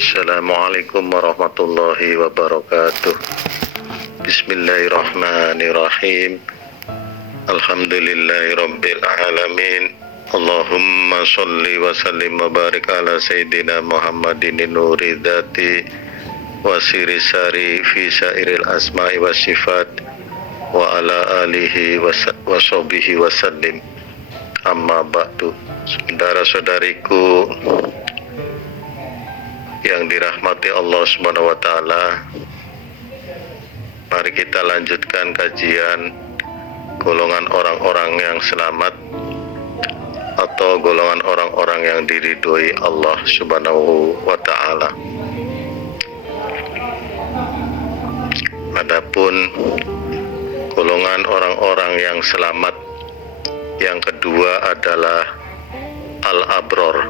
Assalamualaikum warahmatullahi wabarakatuh. Bismillahirrahmanirrahim. Alhamdulillahirabbil alamin. Allahumma sholli wa sallim wa barik ala sayyidina Muhammadin nuri dzati wa siri sari fi sairil asma'i was sifat wa ala alihi wa sahbihi wa sallim. Amma ba'du. Saudara-saudariku yang dirahmati Allah Subhanahu wa taala, mari kita lanjutkan kajian golongan orang-orang yang selamat atau golongan orang-orang yang diridhoi Allah Subhanahu wa taala. Adapun golongan orang-orang yang selamat yang kedua adalah al-abror,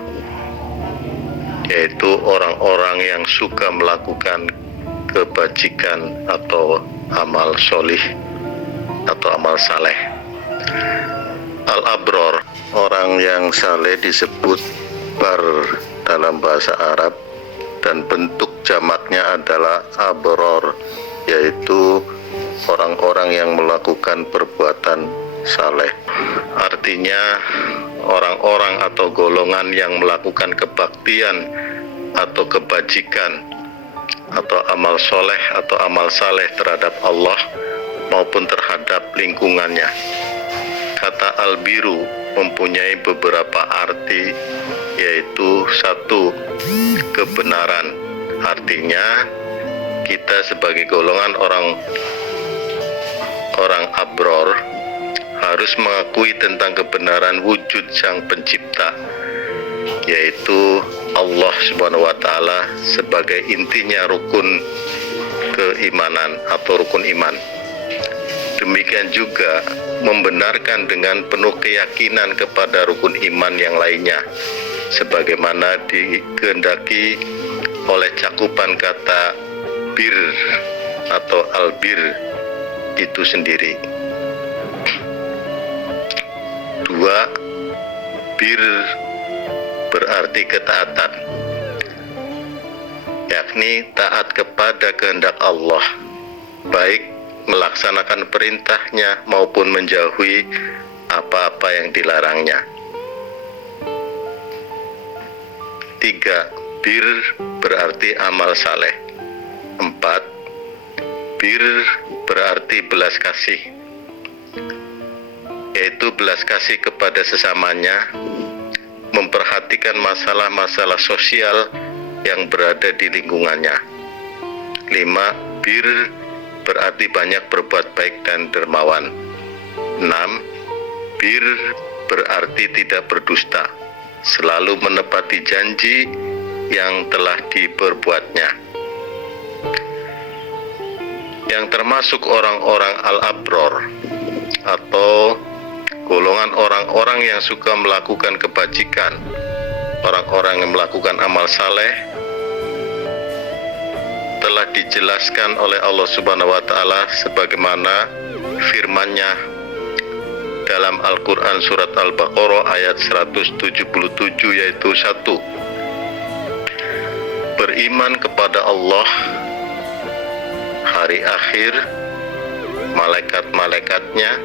yaitu orang-orang yang suka melakukan kebajikan atau amal solih atau amal saleh. Al-abror, orang yang saleh, disebut bar dalam bahasa Arab, dan bentuk jamaknya adalah abror, yaitu orang-orang yang melakukan perbuatan saleh. Artinya orang-orang atau golongan yang melakukan kebaktian atau kebajikan atau amal soleh atau amal saleh terhadap Allah maupun terhadap lingkungannya. Kata albiru mempunyai beberapa arti, yaitu satu, kebenaran. Artinya kita sebagai golongan orang abror harus mengakui tentang kebenaran wujud Sang Pencipta, yaitu Allah Subhanahu wa taala sebagai intinya rukun keimanan atau rukun iman. Demikian juga membenarkan dengan penuh keyakinan kepada rukun iman yang lainnya, sebagaimana dikehendaki oleh cakupan kata bir atau albir itu sendiri. Dua, bir berarti ketaatan, yakni taat kepada kehendak Allah, baik melaksanakan perintahnya maupun menjauhi apa-apa yang dilarangnya. Tiga, bir berarti amal saleh. Empat, bir berarti belas kasih, yaitu belas kasih kepada sesamanya, memperhatikan masalah-masalah sosial yang berada di lingkungannya. 5. Bir berarti banyak berbuat baik dan dermawan. 6. Bir berarti tidak berdusta, selalu menepati janji yang telah diperbuatnya. Yang termasuk orang-orang al-abror atau golongan orang-orang yang suka melakukan kebajikan, orang-orang yang melakukan amal saleh, telah dijelaskan oleh Allah Subhanahu wa taala sebagaimana firman-Nya dalam Al-Qur'an surat Al-Baqarah ayat 177, yaitu 1. Beriman kepada Allah, hari akhir, malaikat-malaikatnya,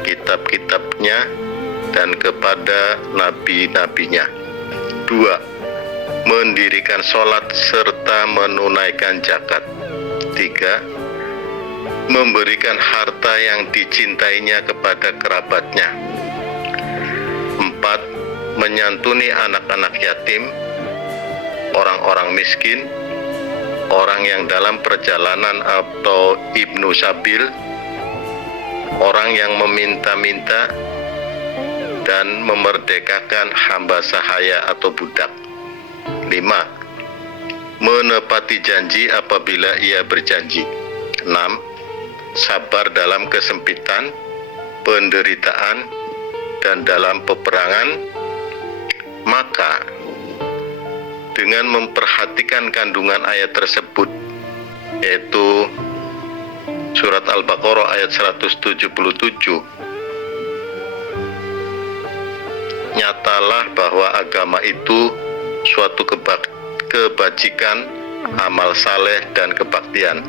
kitab-kitabnya, dan kepada nabi-nabinya. 2. Mendirikan sholat serta menunaikan zakat. 3. Memberikan harta yang dicintainya kepada kerabatnya. 4. Menyantuni anak-anak yatim, orang-orang miskin, orang yang dalam perjalanan atau ibnu sabil, orang yang meminta-minta, dan memerdekakan hamba sahaya atau budak. 5. Menepati janji apabila ia berjanji. 6. Sabar dalam kesempitan, penderitaan, dan dalam peperangan. Maka dengan memperhatikan kandungan ayat tersebut, yaitu surat Al-Baqarah ayat 177, nyatalah bahwa agama itu suatu kebajikan, amal saleh, dan kebaktian.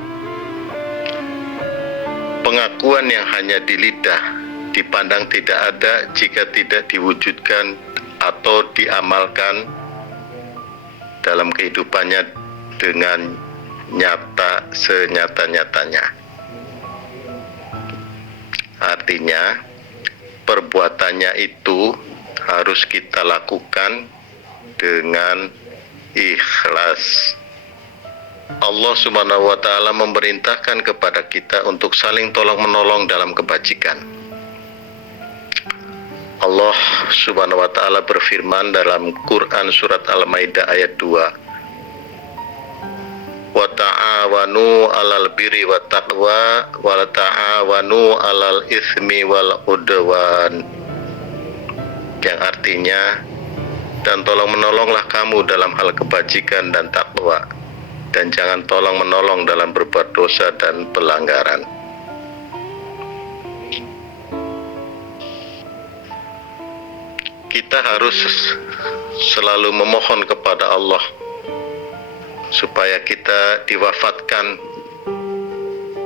Pengakuan yang hanya di lidah dipandang tidak ada jika tidak diwujudkan atau diamalkan dalam kehidupannya dengan nyata senyata-nyatanya. Artinya, perbuatannya itu harus kita lakukan dengan ikhlas. Allah Subhanahu wa Ta'ala memerintahkan kepada kita untuk saling tolong-menolong dalam kebajikan. Allah Subhanahu wa Ta'ala berfirman dalam Quran surat Al-Maidah ayat 2. Wa ta'awanu 'alal birri wat taqwa wa la ta'awanu 'alal itsmi wal udwan. Yang artinya, dan tolong-menolonglah kamu dalam hal kebajikan dan takwa, dan jangan tolong-menolong dalam berbuat dosa dan pelanggaran. Kita harus selalu memohon kepada Allah supaya kita diwafatkan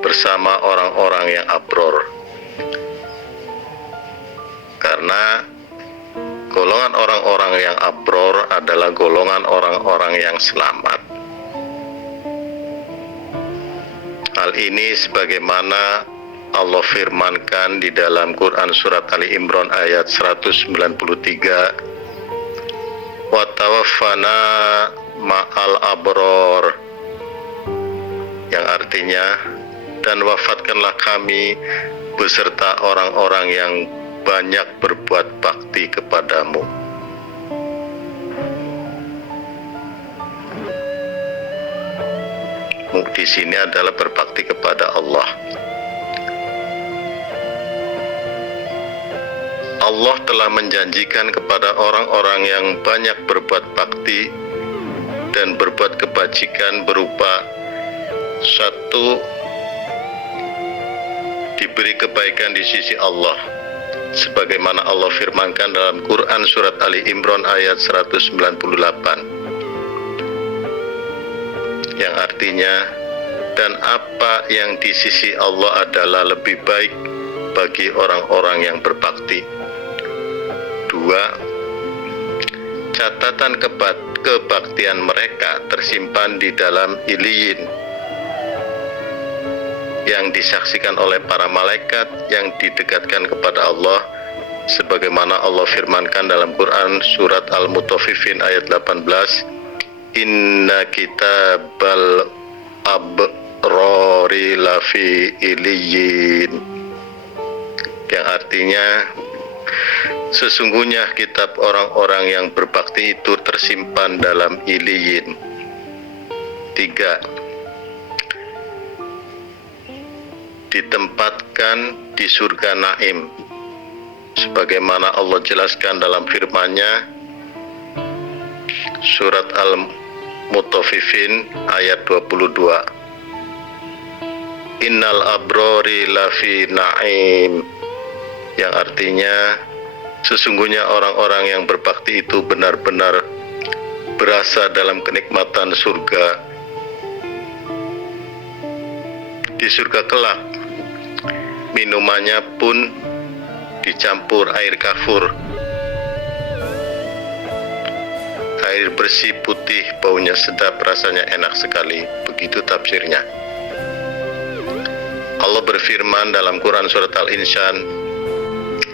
bersama orang-orang yang abror. Karena golongan orang-orang yang abror adalah golongan orang-orang yang selamat. Hal ini sebagaimana Allah firmankan di dalam Quran surat Ali Imran ayat 193, wa tawaffana ma'al abror, yang artinya, dan wafatkanlah kami beserta orang-orang yang banyak berbuat bakti kepadamu. Di sini adalah berbakti kepada Allah. Allah telah menjanjikan kepada orang-orang yang banyak berbuat bakti dan berbuat kebajikan berupa satu, diberi kebaikan di sisi Allah, sebagaimana Allah firmankan dalam Quran surat Ali Imran ayat 198, yang artinya, dan apa yang di sisi Allah adalah lebih baik bagi orang-orang yang berbakti. 2. Catatan kebaktian mereka tersimpan di dalam Iliyin, yang disaksikan oleh para malaikat yang didekatkan kepada Allah, sebagaimana Allah firmankan dalam Quran surat Al-Mutaffifin ayat 18, inna kitabal abrori lafi iliyin, yang artinya, sesungguhnya kitab orang-orang yang berbakti itu tersimpan dalam Iliyin. 3. Ditempatkan di surga Naim, sebagaimana Allah jelaskan dalam firman-Nya surat Al-Mutaffifin ayat 22, innal abrori lafi na'im, yang artinya, sesungguhnya orang-orang yang berbakti itu benar-benar berasa dalam kenikmatan surga. Di surga kelak, minumannya pun dicampur air kafur, air bersih putih, baunya sedap, rasanya enak sekali. Begitu tafsirnya. Allah berfirman dalam Quran surat Al-Insan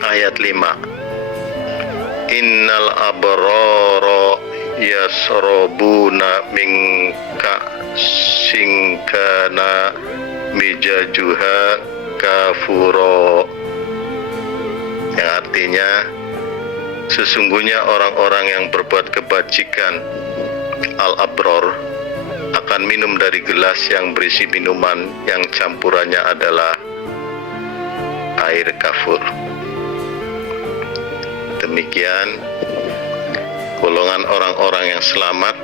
ayat 5, innal abrara yasrabuna min ka'sin kana mijajuha kafuro, yang artinya, sesungguhnya orang-orang yang berbuat kebajikan, al-abror, akan minum dari gelas yang berisi minuman yang campurannya adalah air kafur. Demikian golongan orang-orang yang selamat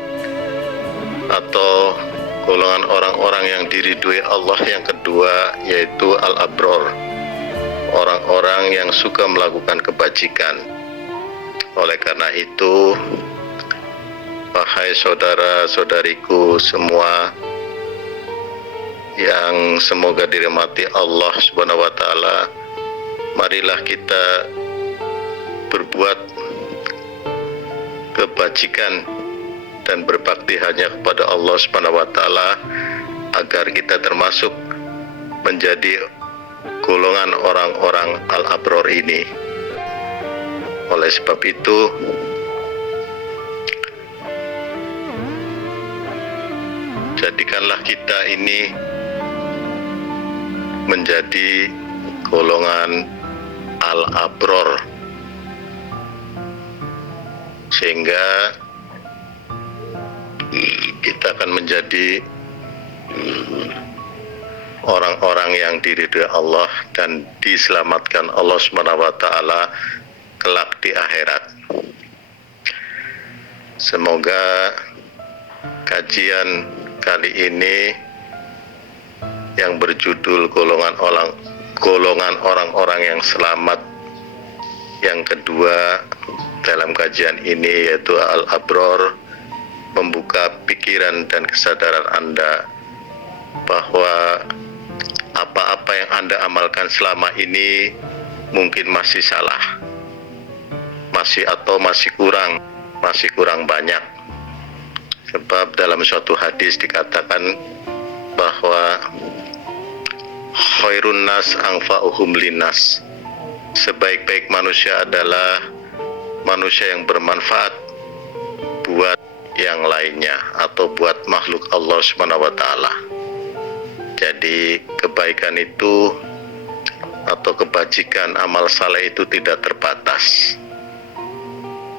atau golongan orang-orang yang diridhoi Allah yang kedua, yaitu al-abror, orang-orang yang suka melakukan kebajikan. Oleh karena itu, Wahai saudara-saudariku semua yang semoga dirahmati Allah Subhanahu wa taala, marilah kita berbuat kebajikan dan berbakti hanya kepada Allah Subhanahu wa taala agar kita termasuk menjadi golongan orang-orang al-abror ini. Oleh sebab itu, jadikanlah kita ini menjadi golongan al-abror, sehingga kita akan menjadi orang-orang yang diridhoi Allah dan diselamatkan Allah Subhanahu wa taala kelak di akhirat. Semoga kajian kali ini yang berjudul golongan orang-orang yang selamat yang kedua dalam kajian ini, yaitu al-abror, membuka pikiran dan kesadaran Anda bahwa apa-apa yang Anda amalkan selama ini mungkin masih salah, masih kurang banyak. Sebab dalam suatu hadis dikatakan bahwa khairun nas anfa'uhum linnas, sebaik-baik manusia adalah manusia yang bermanfaat buat yang lainnya atau buat makhluk Allah Subhanahu wa taala. Jadi kebaikan itu atau kebajikan, amal saleh itu tidak terbatas.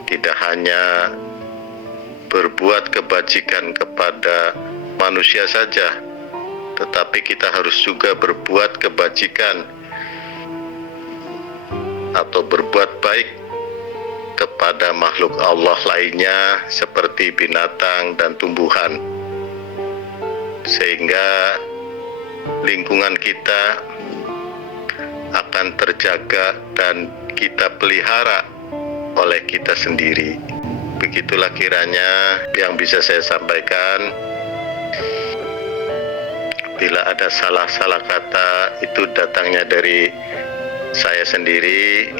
Tidak hanya berbuat kebajikan kepada manusia saja, tetapi kita harus juga berbuat kebajikan atau berbuat baik kepada makhluk Allah lainnya seperti binatang dan tumbuhan, sehingga lingkungan kita akan terjaga dan kita pelihara oleh kita sendiri. Begitulah kiranya yang bisa saya sampaikan. Bila ada salah-salah kata, itu datangnya dari saya sendiri.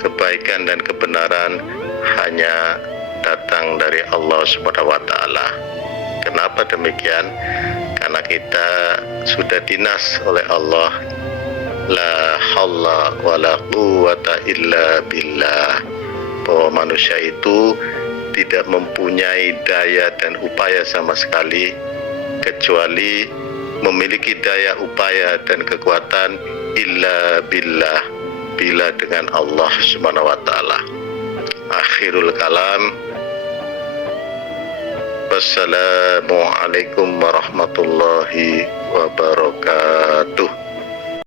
Kebaikan dan kebenaran hanya datang dari Allah Subhanahu wa taala. Kenapa demikian? Karena kita sudah dinas oleh Allah. La haula wala quwwata illa billah. Bahwa manusia itu tidak mempunyai daya dan upaya sama sekali, kecuali memiliki daya, upaya dan kekuatan illa billah, bila dengan Allah Subhanahu wa taala. Akhirul kalam. Wassalamualaikum warahmatullahi wabarakatuh.